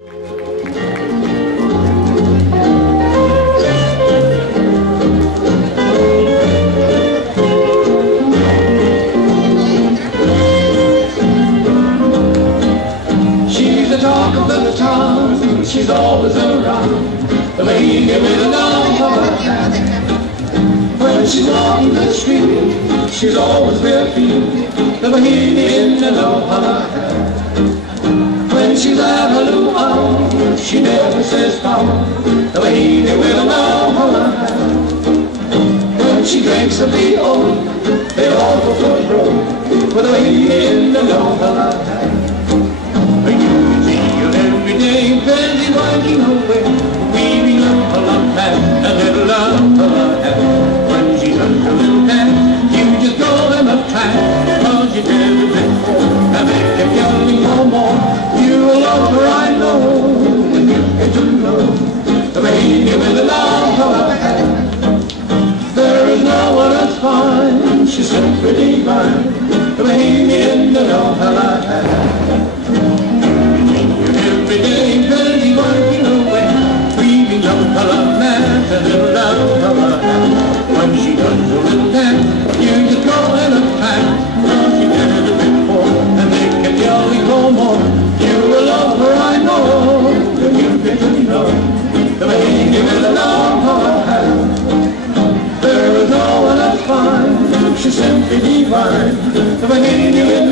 She's always around, the lady with a love of her hand. When she's walking the street, she's always bare feet, the Bohemian in the love of her hand. When she's at her luau, she never says power, the lady with a love of her hand. When she drinks a V.O., they all go for a broke, with the lady in the love of her hand. Busy working away, weaving up a love path, a little love for her hat. When she does a little dance, you just go in a trance, cause you did it before, and make it yelling no more. You will love her, I know, when you get to know the lady with the love for her hat. There is no one as fine, she's simply divine, the lady in the love for her hat. Every day, busy working away, weaving up her love mat and little love for her hat. When she does a little dance, you just go in a trance, cause she did it before, and they can yelling no more. You will love her, I know, when you get to know the lady with the love for her hat. There is no one as fine, she's simply divine, the lady with